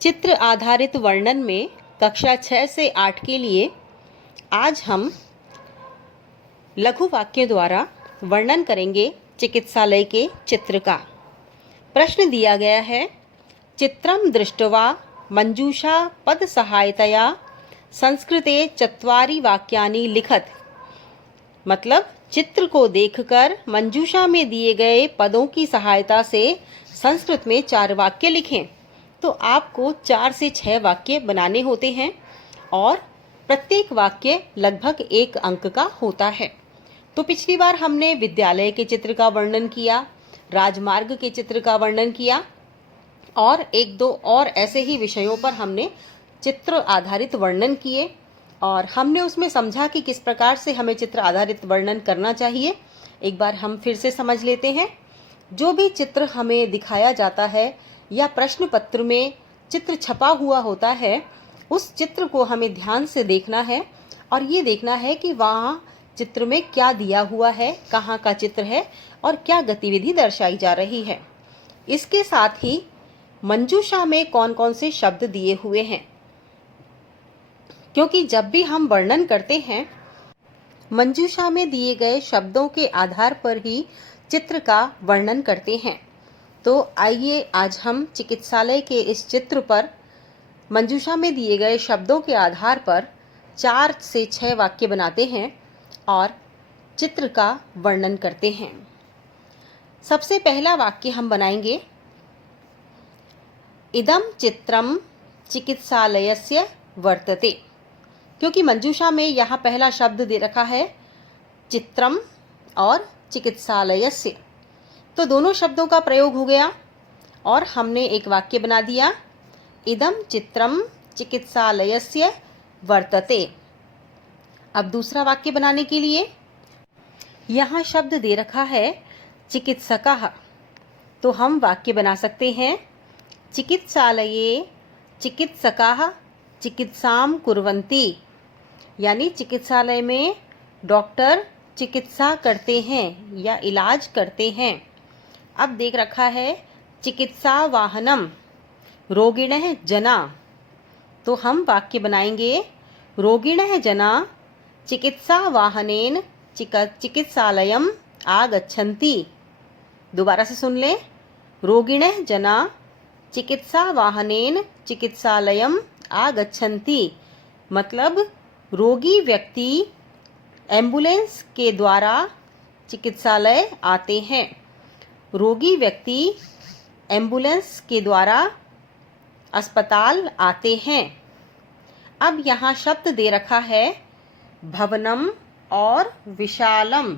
चित्र आधारित वर्णन में कक्षा 6 से 8 के लिए आज हम लघु वाक्य द्वारा वर्णन करेंगे चिकित्सालय के चित्र का। प्रश्न दिया गया है, चित्रं दृष्ट्वा मंजूषा पद सहायतया संस्कृते चत्वारि वाक्यानि लिखत। मतलब चित्र को देखकर मंजूषा में दिए गए पदों की सहायता से संस्कृत में 4 वाक्य लिखें। तो आपको 4 से 6 वाक्य बनाने होते हैं और प्रत्येक वाक्य लगभग 1 अंक का होता है। तो पिछली बार हमने विद्यालय के चित्र का वर्णन किया, राजमार्ग के चित्र का वर्णन किया और 1-2 और ऐसे ही विषयों पर हमने चित्र आधारित वर्णन किए और हमने उसमें समझा कि किस प्रकार से हमें चित्र आधारित वर्णन करना चाहिए। एक बार हम फिर से समझ लेते हैं। जो भी चित्र हमें दिखाया जाता है या प्रश्न पत्र में चित्र छपा हुआ होता है, उस चित्र को हमें ध्यान से देखना है और ये देखना है कि वहाँ चित्र में क्या दिया हुआ है, कहाँ का चित्र है और क्या गतिविधि दर्शाई जा रही है। इसके साथ ही मंजूषा में कौन कौन से शब्द दिए हुए हैं, क्योंकि जब भी हम वर्णन करते हैं मंजूषा में दिए गए शब्दों के आधार पर ही चित्र का वर्णन करते हैं। तो आइए आज हम चिकित्सालय के इस चित्र पर मंजूषा में दिए गए शब्दों के आधार पर 4 से 6 वाक्य बनाते हैं और चित्र का वर्णन करते हैं। सबसे पहला वाक्य हम बनाएंगे, इदं चित्रं चिकित्सालयस्य वर्तते। क्योंकि मंजूषा में यहाँ पहला शब्द दे रखा है चित्रम और चिकित्सालयस्य, तो दोनों शब्दों का प्रयोग हो गया और हमने एक वाक्य बना दिया, इदं चित्रम चिकित्सालयस्य वर्तते। अब दूसरा वाक्य बनाने के लिए यहाँ शब्द दे रखा है चिकित्सकः, तो हम वाक्य बना सकते हैं, चिकित्सालये चिकित्सकाः चिकित्सां कुर्वन्ति। यानी चिकित्सालय में डॉक्टर चिकित्सा करते हैं या इलाज करते हैं। अब देख रखा है चिकित्सा वाहनम रोगिणः जना, तो हम वाक्य बनाएंगे, रोगिणः जना चिकित्सा वाहनेन चिकित्सालयम आगच्छन्ति। दोबारा से सुन लें, रोगिणः जना चिकित्सा वाहनेन चिकित्सालयम आगच्छन्ति। मतलब रोगी व्यक्ति एम्बुलेंस के द्वारा चिकित्सालय आते हैं। रोगी व्यक्ति एम्बुलेंस के द्वारा अस्पताल आते हैं। अब यहाँ शब्द दे रखा है भवनम और विशालम।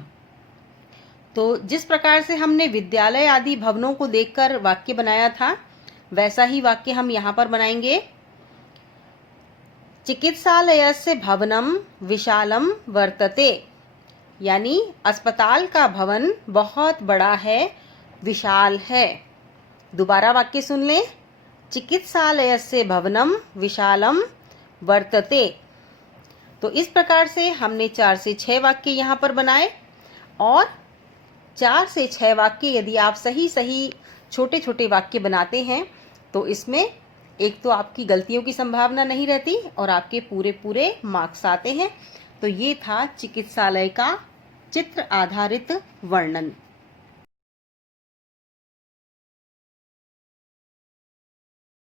तो जिस प्रकार से हमने विद्यालय आदि भवनों को देखकर वाक्य बनाया था, वैसा ही वाक्य हम यहाँ पर बनाएंगे, चिकित्सालयस्य भवनम विशालम वर्तते। यानी अस्पताल का भवन बहुत बड़ा है, विशाल है। दोबारा वाक्य सुन लें, चिकित्सालयस्य भवनम विशालम वर्तते। तो इस प्रकार से हमने 4 से 6 वाक्य यहाँ पर बनाए और 4 से 6 वाक्य यदि आप सही छोटे छोटे वाक्य बनाते हैं तो इसमें एक तो आपकी गलतियों की संभावना नहीं रहती और आपके पूरे मार्क्स आते हैं। तो ये था चिकित्सालय का चित्र आधारित वर्णन।